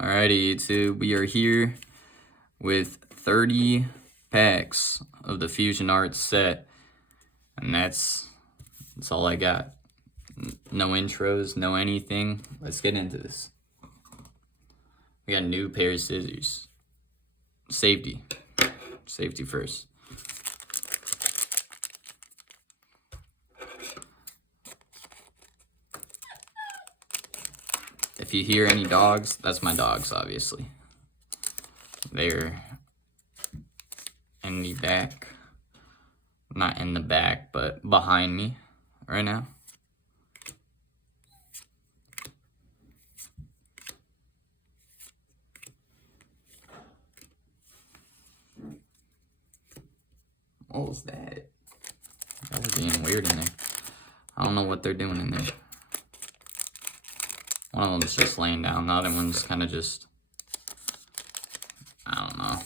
Alrighty, YouTube, we are here with 30 packs of the Fusion Arts set, and that's all I got. No intros, no anything. Let's get into this. We got a new pair of scissors. Safety first. If you hear any dogs, that's my dogs, obviously. They're in the back. Not in the back, but behind me right now. What was that? That was being weird in there. I don't know what they're doing in there. One of them's just laying down. The other one's kind of just, I don't know.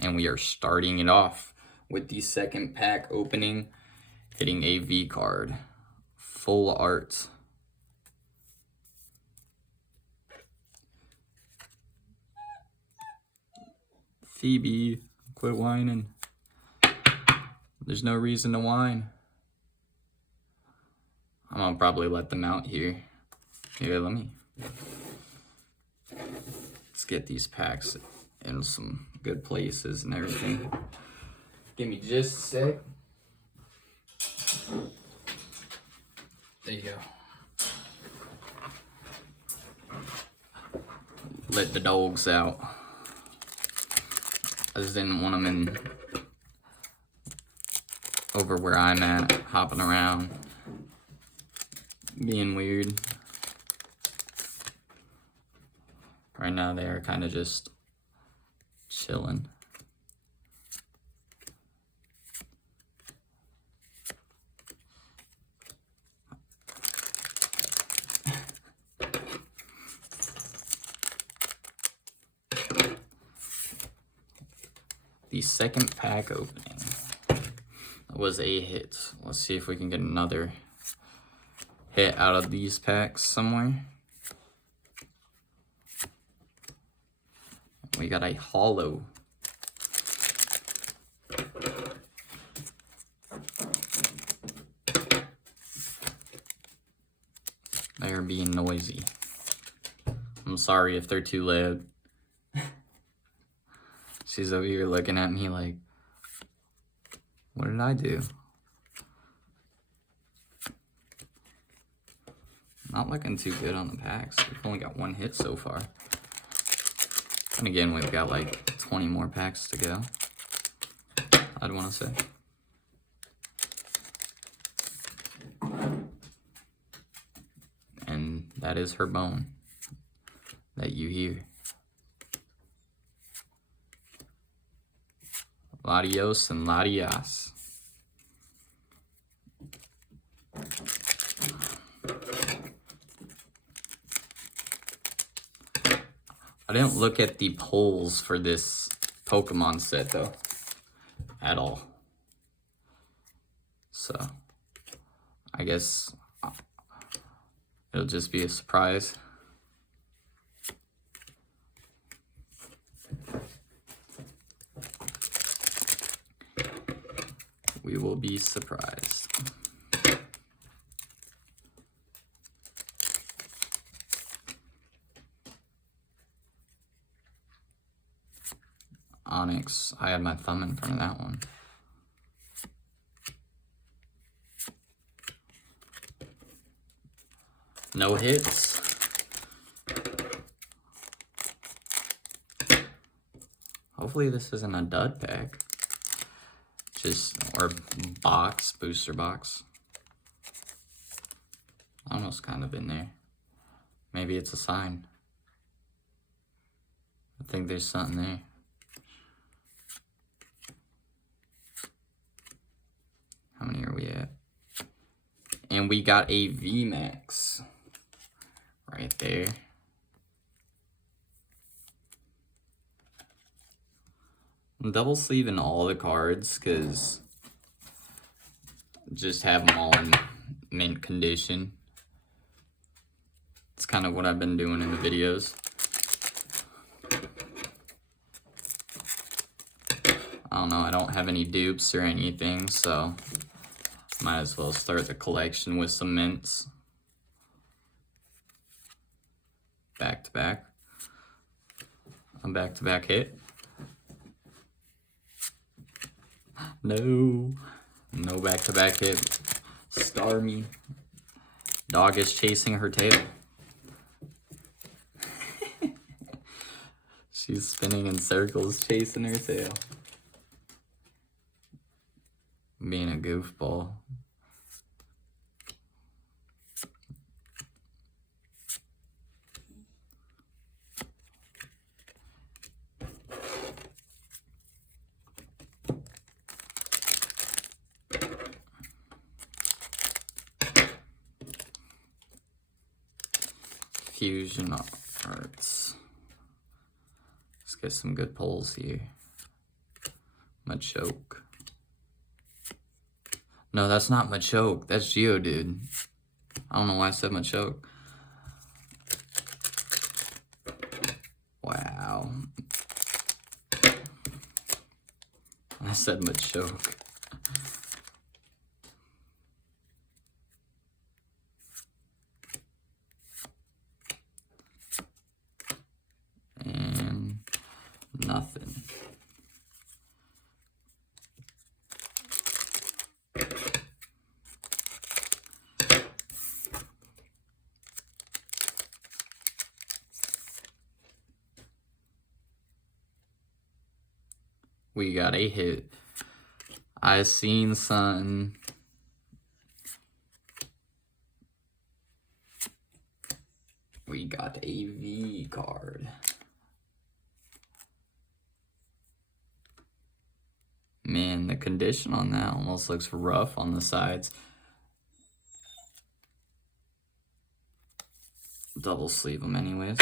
And we are starting it off with the second pack opening, hitting a V card. Full art. Phoebe, quit whining. There's no reason to whine. I'm gonna probably let them out here. Here, let's get these packs in some good places and everything. Give me just a sec. There you go. Let the dogs out. I just didn't want them in over where I'm at, hopping around, being weird. Right now they are kind of just chilling. The second pack opening was a hit. Let's see if we can get another hit out of these packs somewhere. We got a hollow. They're being noisy. I'm sorry if they're too loud. She's over here looking at me like, what did I do? Not looking too good on the packs. We've only got one hit so far. And again, we've got like 20 more packs to go, I'd want to say. And that is her bone that you hear. Latios and Latias. I didn't look at the polls for this Pokemon set though, at all. So, I guess it'll just be a surprise. We will be surprised. Onyx, I had my thumb in front of that one. No hits. Hopefully this isn't a dud pack. Or box, booster box. Almost kind of in there. Maybe it's a sign. I think there's something there. How many are we at? And we got a VMAX right there. I'm double sleeving all the cards because just have them all in mint condition. It's kind of what I've been doing in the videos. I don't know, I don't have any dupes or anything, so might as well start the collection with some mints. Back to back. A back to back hit. No back to back hit. Starmie. Dog is chasing her tail. She's spinning in circles, chasing her tail. Being a goofball. Fusion Arts. Let's get some good pulls here. Machoke. No, that's not Machoke. That's Geodude. I don't know why I said Machoke. Wow. I said Machoke. And nothing. We got a hit. I seen something. We got a V card. Man, the condition on that almost looks rough on the sides. Double sleeve them anyways.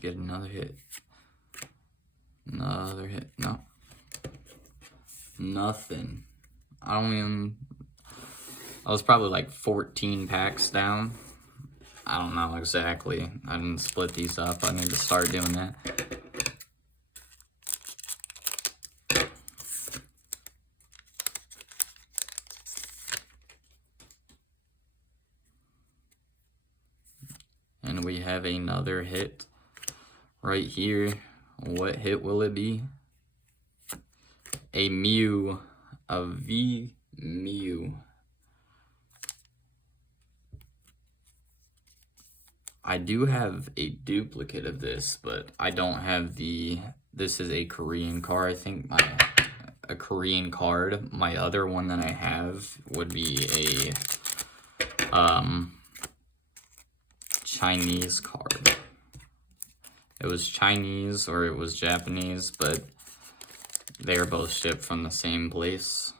Get another hit. Another hit. No. Nothing. I was probably like 14 packs down. I don't know exactly. I didn't split these up. I need to start doing that. And we have another hit right here. What hit will it be? A Mew. A V Mew. I do have a duplicate of this, but I don't have this is a Korean card. I think a Korean card. My other one that I have would be a Chinese card. It was Chinese or it was Japanese, but they are both shipped from the same place.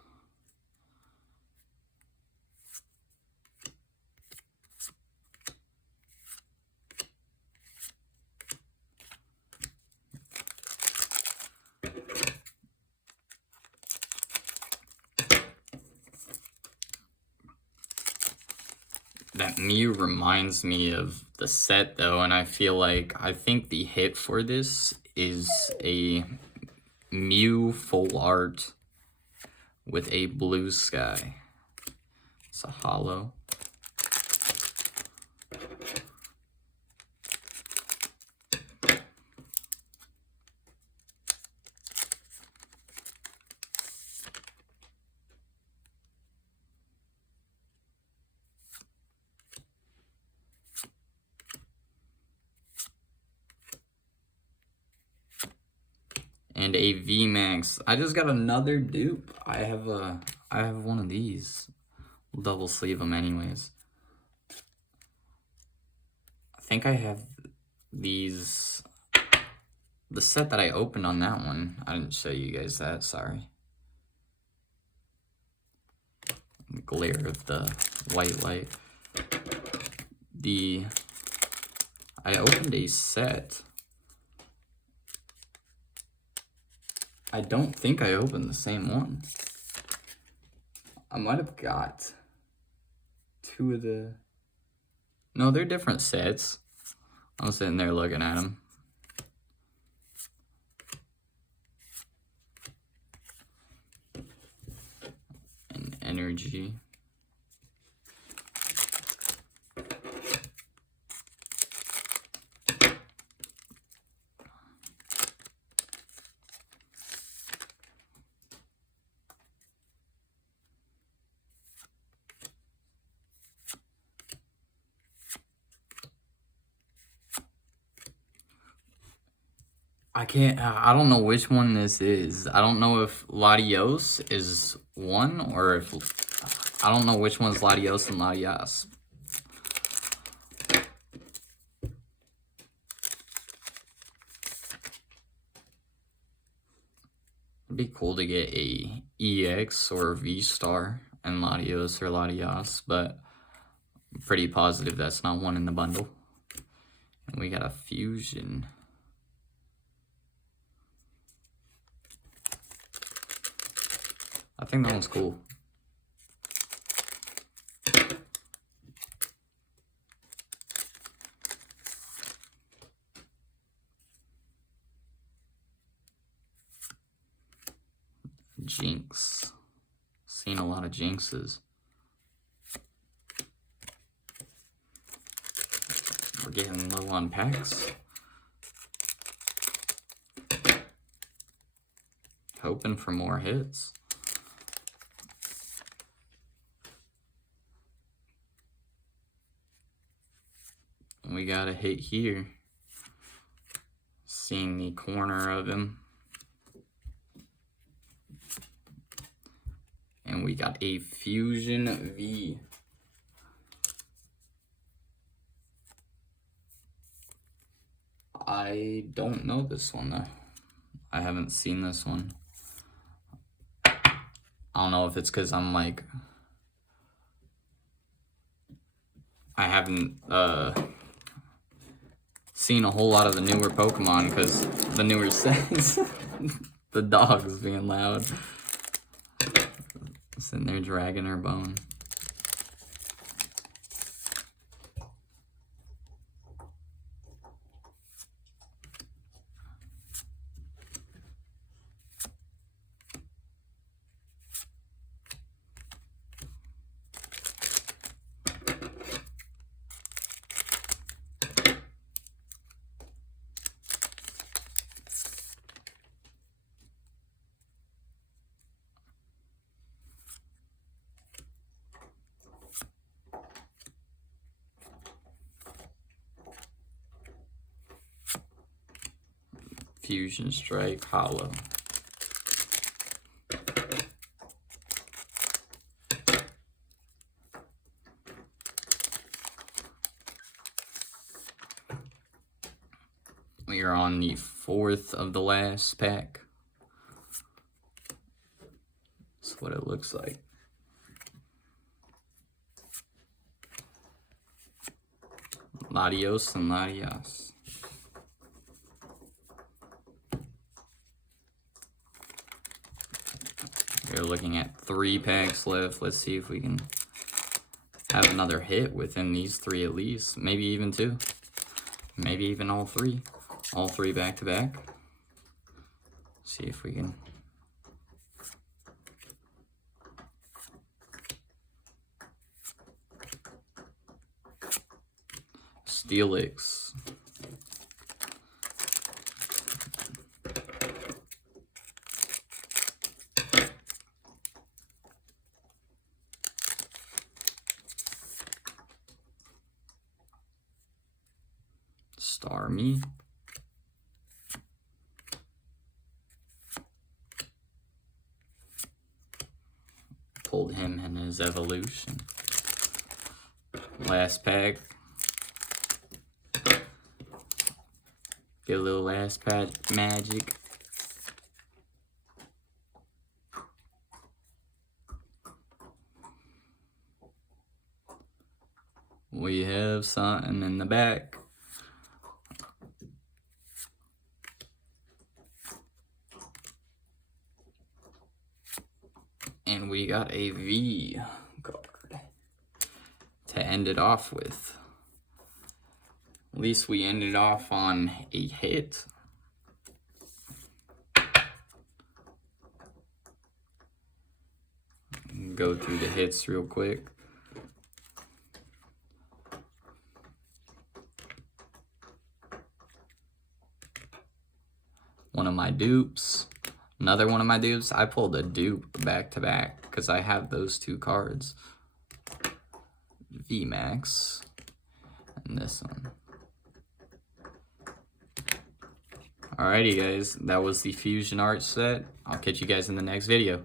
That Mew reminds me of the set though, and I think the hit for this is a Mew full art with a blue sky. It's a holo. And a VMAX. I just got another dupe. I have one of these. We'll double sleeve them anyways. I think I have these the set that I opened on that one, I didn't show you guys that, sorry. The glare of the white light. I opened a set. I don't think I opened the same one. I might have got two of the... No, they're different sets. I'm sitting there looking at them. And energy. I don't know which one this is. I don't know if Latios is one or if, I don't know which one's Latios and Latias. It'd be cool to get a EX or V-Star and Latios or Latias, but I'm pretty positive that's not one in the bundle. And we got a Fusion. I think that one's cool. Jinx. Seen a lot of Jinxes. We're getting low on packs. Hoping for more hits. We got a hit here. Seeing the corner of him. And we got a Fusion V. I don't know this one though. I haven't seen this one. I don't know if it's because I'm like... I haven't seen a whole lot of the newer Pokemon because the newer sets. The dog's being loud. Sitting there dragging her bone. Fusion Strike Hollow. We are on the 4th of the last pack. That's what it looks like. Latios and Latias. We're looking at 3 packs left. Let's see if we can have another hit within these 3 at least. Maybe even 2. Maybe even all 3. All 3 back to back. See if we can. Steelix. Starmie. Pulled him in his evolution. Last pack. Get a little last pack magic. We have something in the back. And we got a V card to end it off with. At least we ended off on a hit. Go through the hits real quick. One of my dupes. Another one of my dupes. I pulled a dupe back to back because I have those two cards. VMAX. And this one. Alrighty guys, that was the Fusion Art set. I'll catch you guys in the next video.